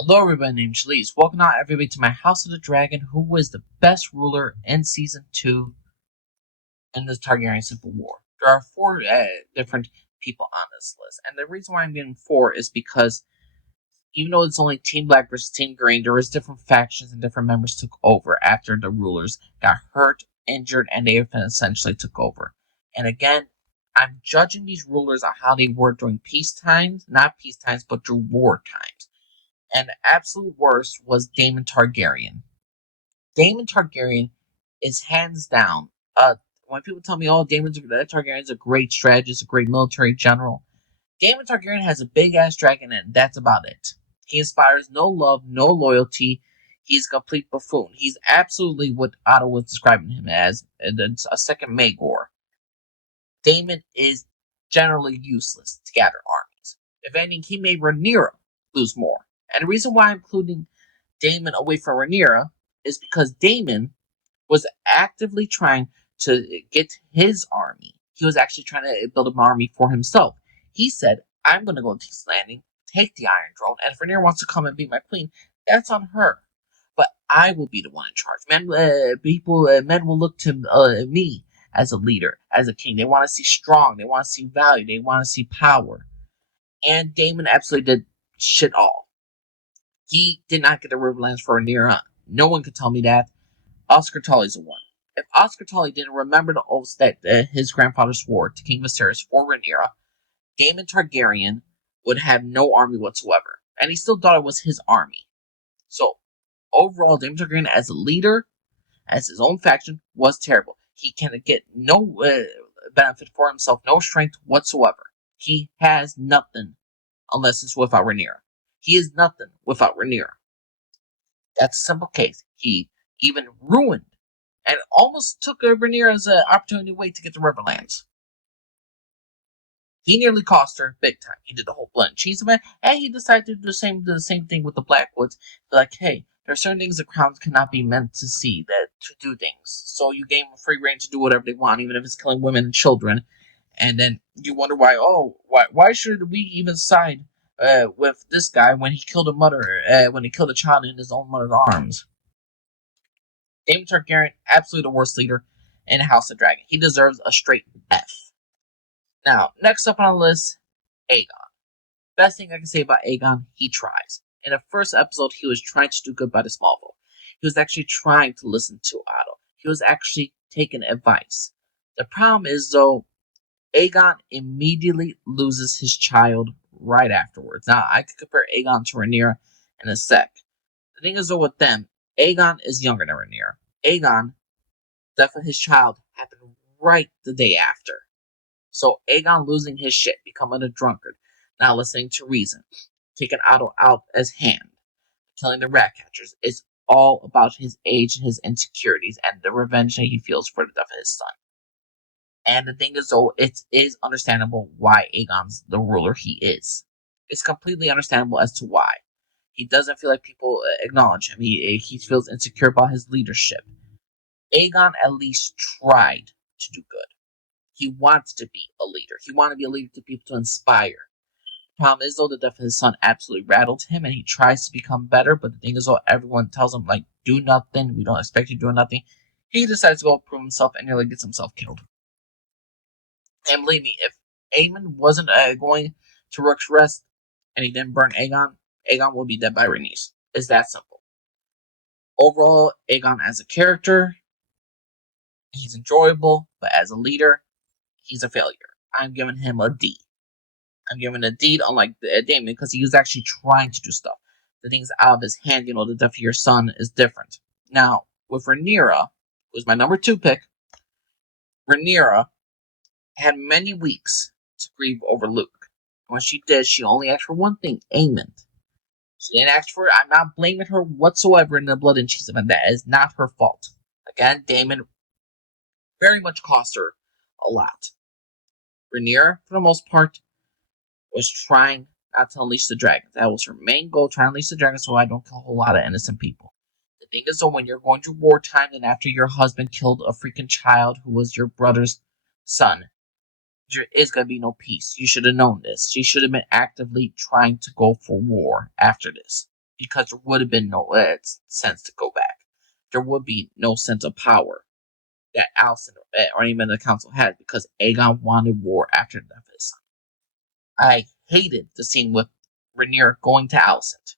Hello everybody, named Shalise. Welcome out everybody to my House of the Dragon, who was the best ruler in Season 2 in the Targaryen Civil War. There are four different people on this list, and the reason why I'm getting four is because even though it's only Team Black versus Team Green, there was different factions and different members took over after the rulers got hurt, injured, and they essentially took over. And again, I'm judging these rulers on how they were during peace times, not peace times, but during war times. And the absolute worst was Daemon Targaryen. Daemon Targaryen is hands down. When people tell me, "Oh, Daemon Targaryen is a great strategist, a great military general," Daemon Targaryen has a big ass dragon, and that's about it. He inspires no love, no loyalty. He's a complete buffoon. He's absolutely what Otto was describing him as, a second Maegor. Daemon is generally useless to gather armies. If anything, he made Rhaenyra lose more. And the reason why I'm including Daemon away from Rhaenyra is because Daemon was actively trying to get his army. He was actually trying to build an army for himself. He said, "I'm going to go to King's Landing, take the Iron Throne, and if Rhaenyra wants to come and be my queen, that's on her. But I will be the one in charge. Men will look to me as a leader, as a king. They want to see strong. They want to see value. They want to see power." And Daemon absolutely did shit all. He did not get the Riverlands for Rhaenyra. No one could tell me that. Oscar Tully's the one. If Oscar Tully didn't remember the oaths that his grandfather swore to King Viserys for Rhaenyra, Daemon Targaryen would have no army whatsoever. And he still thought it was his army. So, overall, Daemon Targaryen as a leader, as his own faction, was terrible. He can get no benefit for himself, no strength whatsoever. He has nothing unless it's without Rhaenyra. He is nothing without Rhaenyra. That's a simple case. He even ruined and almost took Rhaenyra as an opportunity way to get the Riverlands. He nearly cost her big time. He did the whole blood and cheese event, and he decided to do the same thing with the Blackwoods. Like, hey, there are certain things the crowns cannot be meant to see, that to do things. So you gave them free reign to do whatever they want, even if it's killing women and children. And then you wonder why should we even side with this guy when he killed when he killed a child in his own mother's arms? Daemon Targaryen, absolutely the worst leader in House of Dragon. He deserves a straight F. Now, next up on the list, Aegon. Best thing I can say about Aegon, he tries. In the first episode, he was trying to do good by the Smallville. He was actually trying to listen to Otto. He was actually taking advice. The problem is, though, Aegon immediately loses his child right afterwards. Now, I could compare Aegon to Rhaenyra in a sec. The thing is, though, with them, Aegon is younger than Rhaenyra. Aegon, death of his child, happened right the day after. So Aegon losing his shit, becoming a drunkard, not listening to reason, taking Otto out as hand, killing the rat catchers, is all about his age and his insecurities and the revenge that he feels for the death of his son. And the thing is, though, it is understandable why Aegon's the ruler he is. It's completely understandable as to why. He doesn't feel like people acknowledge him. He feels insecure about his leadership. Aegon at least tried to do good. He wants to be a leader. He wanted to be a leader to people to inspire. The problem is, though, the death of his son absolutely rattled him, and he tries to become better, but the thing is, though, everyone tells him, like, do nothing, we don't expect you to do nothing. He decides to go prove himself and nearly gets himself killed. And believe me, if Aemon wasn't going to Rook's Rest and he didn't burn Aegon, Aegon would be dead by Rhaenys. It's that simple. Overall, Aegon as a character, he's enjoyable, but as a leader, he's a failure. I'm giving him a D. I'm giving a D, unlike Daemon, because he was actually trying to do stuff. The things out of his hand, the death of your son is different. Now, with Rhaenyra, who's my number 2 pick, Rhaenyra had many weeks to grieve over Luke. When she did, she only asked for one thing, Aemon. She didn't ask for it. I'm not blaming her whatsoever in the blood and cheese event. That is not her fault. Again, Daemon very much cost her a lot. Rhaenyra, for the most part, was trying not to unleash the dragons. That was her main goal, trying to unleash the dragons so I don't kill a whole lot of innocent people. The thing is, though, when you're going through wartime and after your husband killed a freaking child who was your brother's son, there is going to be no peace. You should have known this. She should have been actively trying to go for war after this. because there would have been no sense to go back. There would be no sense of power that Alicent or even the council had because Aegon wanted war after the death of his son. I hated the scene with Rhaenyra going to Alicent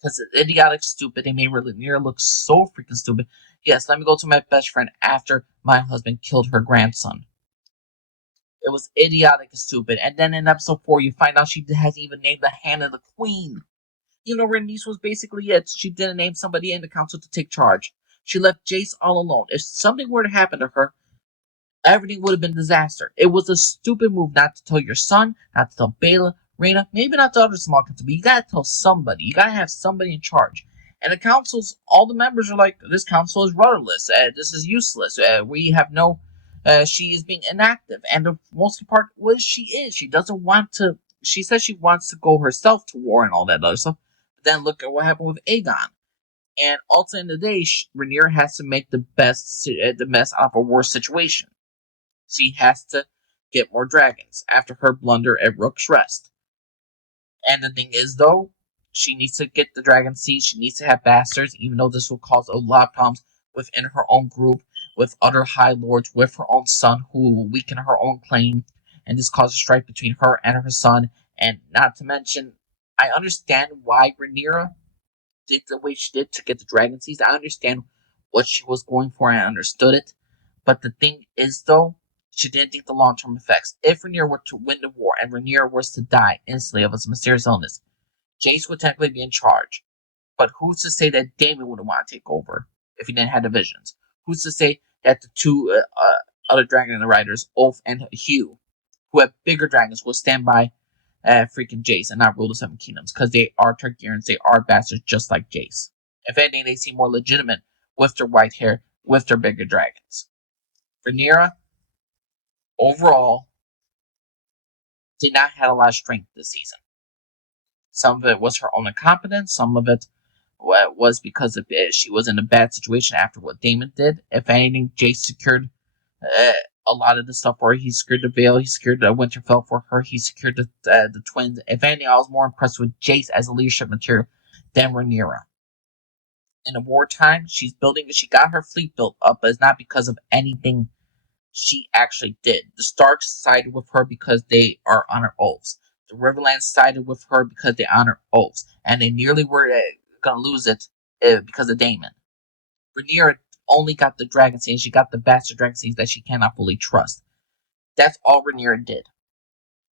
because it's idiotic, stupid. They made Rhaenyra look so freaking stupid. Yes, let me go to my best friend after my husband killed her grandson. It was idiotic and stupid. And then in episode 4, you find out she hasn't even named the Hand of the Queen. You know, Rhaenys was basically it. She didn't name somebody in the council to take charge. She left Jace all alone. If something were to happen to her, everything would have been a disaster. It was a stupid move not to tell your son, not to tell Baela, Rhaena, maybe not the other small council, but you gotta tell somebody. You gotta have somebody in charge. And the councils, all the members are like, this council is rudderless. This is useless. We have no... she is being inactive. And the most part was she is. She doesn't want to... She says she wants to go herself to war and all that other stuff. But then look at what happened with Aegon. And ultimately in the day, Rhaenyra has to make the best out of a worse situation. She has to get more dragons after her blunder at Rook's Rest. And the thing is, though, she needs to get the dragon seeds. She needs to have bastards, even though this will cause a lot of problems within her own group, with other High Lords, with her own son, who will weaken her own claim, and this causes strife between her and her son. And not to mention, I understand why Rhaenyra did the way she did to get the dragon seeds. I understand what she was going for, and I understood it. But the thing is, though, she didn't think the long-term effects. If Rhaenyra were to win the war and Rhaenyra was to die instantly of a mysterious illness, Jace would technically be in charge. But who's to say that Daemon wouldn't want to take over if he didn't have the visions? Who's to say that the two other dragon riders, Ulf and Hugh, who have bigger dragons, will stand by freaking Jace and not rule the Seven Kingdoms? Because they are Targaryens, they are bastards just like Jace. If anything, they seem more legitimate with their white hair, with their bigger dragons. Rhaenyra, overall, did not have a lot of strength this season. Some of it was her own incompetence. Some of it was because of she was in a bad situation after what Daemon did. If anything, Jace secured a lot of the stuff for her. He secured the Vale. He secured Winterfell for her. He secured the twins. If anything, I was more impressed with Jace as a leadership material than Rhaenyra. In a wartime, she got her fleet built up, but it's not because of anything she actually did. The Starks sided with her because they are honor oaths. The Riverlands sided with her because they honor oaths. And they nearly were going to lose it because of Daemon. Rhaenyra only got the dragon seeds. She got the bastard dragon seeds that she cannot fully trust. That's all Rhaenyra did.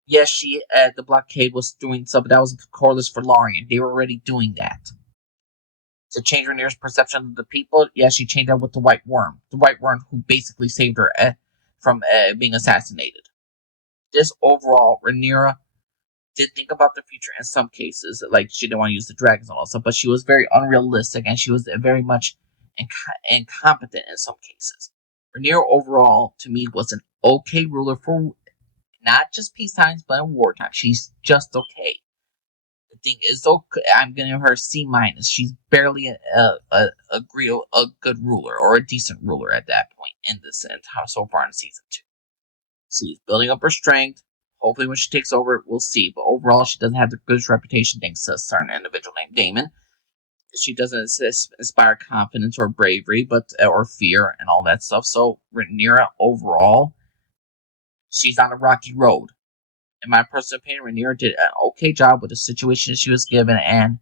Yes, the blockade was doing stuff, but that was Corlys for Lorien. They were already doing that. To change Rhaenyra's perception of the people, yes, she changed that with the White Worm. The White Worm who basically saved her from being assassinated. This overall, Rhaenyra did think about the future in some cases, like she didn't want to use the dragons and all stuff, but she was very unrealistic and she was very much incompetent in some cases. Rhaenyra overall, to me, was an okay ruler for not just peace times, but in wartime. She's just okay. The thing is, though, I'm giving her a C-. She's barely a good ruler or a decent ruler at that point in this entire so far in season 2. She's building up her strength. Hopefully, when she takes over, we'll see. But overall, she doesn't have the good reputation thanks to a certain individual named Daemon. She doesn't inspire confidence or bravery, or fear and all that stuff. So Rhaenyra, overall, she's on a rocky road. In my personal opinion, Rhaenyra did an okay job with the situation she was given, and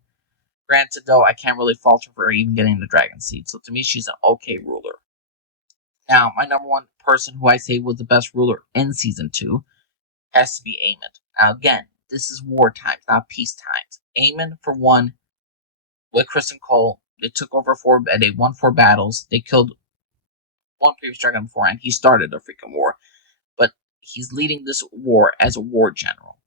granted, though, I can't really fault her for even getting the dragon seed. So to me, she's an okay ruler. Now, my number one person who I say was the best ruler in season 2 has to be Aemond. Now, again, this is war times, not peace times. Aemond, for one, with Criston Cole, they took over they won 4 battles. They killed one previous dragon beforehand. He started the freaking war. But he's leading this war as a war general.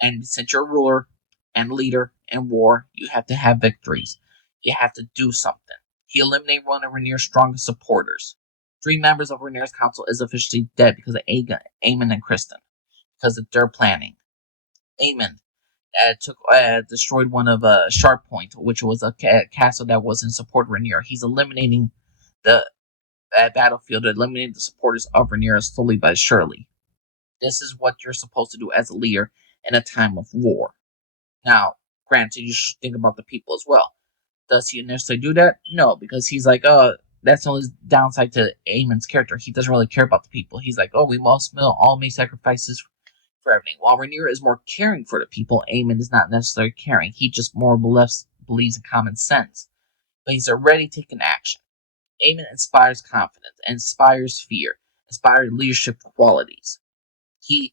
And since you're a ruler and leader in war, you have to have victories. You have to do something. He eliminated one of Rhaenyra's strongest supporters. 3 members of Rhaenyra's council is officially dead because of Aemond and Criston. Because of their planning. Aemond destroyed one of Sharppoint, which was a castle that was in support of Rhaenyra. He's eliminating the battlefield, eliminating the supporters of Rhaenyra slowly but surely. This is what you're supposed to do as a leader in a time of war. Now, Granted, you should think about the people as well. Does he necessarily do that? No, because he's like, oh, that's the only downside to Aemon's character. He doesn't really care about the people. He's like, oh, we must all make sacrifices for everything. While Rhaenyra is more caring for the people, Aemon is not necessarily caring. He just more believes in common sense. But he's already taken action. Aemon inspires confidence, inspires fear, inspires leadership qualities. He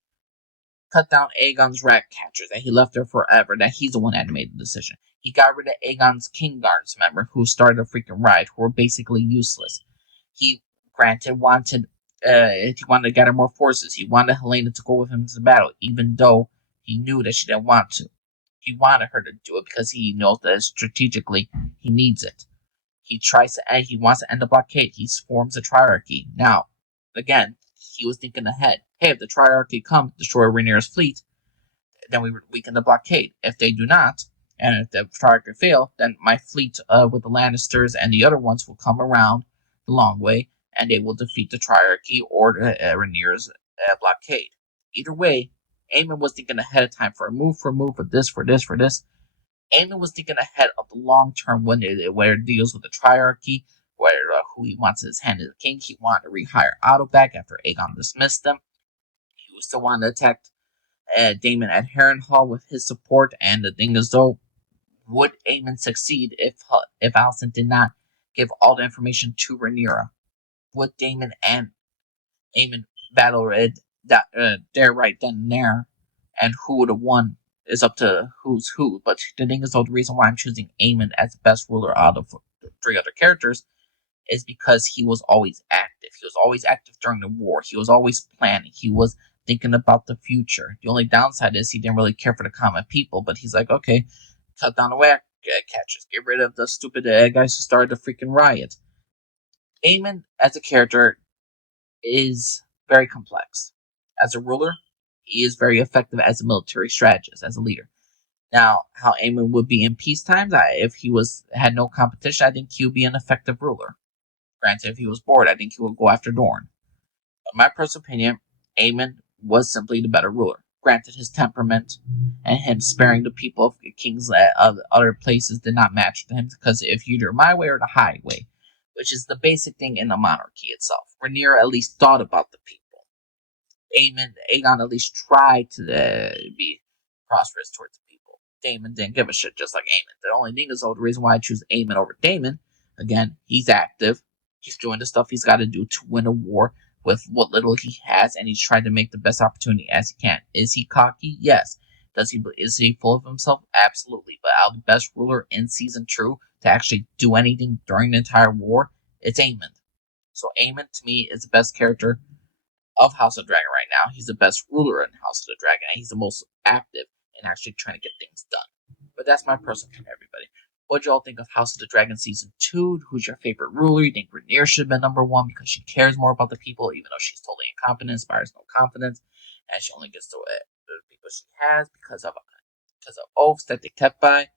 cut down Aegon's rat catchers, that he left there forever, that he's the one that made the decision. He got rid of Aegon's King Guards member, who started a freaking riot, who were basically useless. He, granted, wanted to gather more forces. He wanted Helaena to go with him to battle, even though he knew that she didn't want to. He wanted her to do it because he knows that strategically he needs it. He wants to end the blockade. He forms a triarchy. Now, again, he was thinking ahead. Hey, if the triarchy come, destroy Rhaenyra's fleet, then we weaken the blockade. If they do not, and if the triarchy fail, then my fleet with the Lannisters and the other ones will come around the long way, and they will defeat the triarchy or Rhaenyra's blockade. Either way, Aemon was thinking ahead of time for a move, for this. Aemon was thinking ahead of the long term where it deals with the triarchy, where who he wants his hand as the king. He wanted to rehire Otto back after Aegon dismissed them. He was still wanting to attack Daemon at Harrenhal with his support, and the thing is, though, would Aemon succeed if Alicent did not give all the information to Rhaenyra? Would Daemon and Aemon battle there right then and there, and who would have won is up to who's who. But the thing is, though, the reason why I'm choosing Aemon as the best ruler out of the three other characters is because he was always active. He was always active during the war. He was always planning. He was thinking about the future. The only downside is he didn't really care for the common people, but he's like, okay, cut down the whack catchers, get rid of the stupid guys who started the freaking riot. Aemon, as a character, is very complex. As a ruler, he is very effective as a military strategist, as a leader. Now, how Aemon would be in peacetime, if he had no competition, I think he would be an effective ruler. Granted, if he was bored, I think he would go after Dorne. But in my personal opinion, Aemon was simply the better ruler. Granted, his temperament and him sparing the people of kings of other places did not match to him, because if you're my way or the highway, which is the basic thing in the monarchy itself. Rhaenyra at least thought about the people. Aegon at least tried to be prosperous towards the people. Daemon didn't give a shit, just like Aemon. The only thing is, though, the reason why I choose Aemon over Daemon, again, he's active. He's doing the stuff he's got to do to win a war with what little he has, and he's trying to make the best opportunity as he can. Is he cocky? Yes. Is he full of himself? Absolutely. But out of the best ruler in season 2 to actually do anything during the entire war, it's Aemon. So Aemon, to me, is the best character of House of Dragon right now. He's the best ruler in House of the Dragon, and he's the most active in actually trying to get things done. But that's my personal opinion, everybody. What y'all think of House of the Dragon Season 2? Who's your favorite ruler? You think Rhaenyra should have been number 1 because she cares more about the people, even though she's totally incompetent, inspires no confidence, and she only gets the people she has because of oaths that they kept by?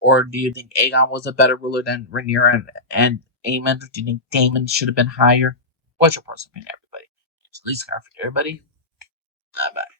Or do you think Aegon was a better ruler than Rhaenyra and Aemon? Do you think Daemon should have been higher? What's your personal opinion, everybody? It's Lisa Garfield, everybody. Bye-bye.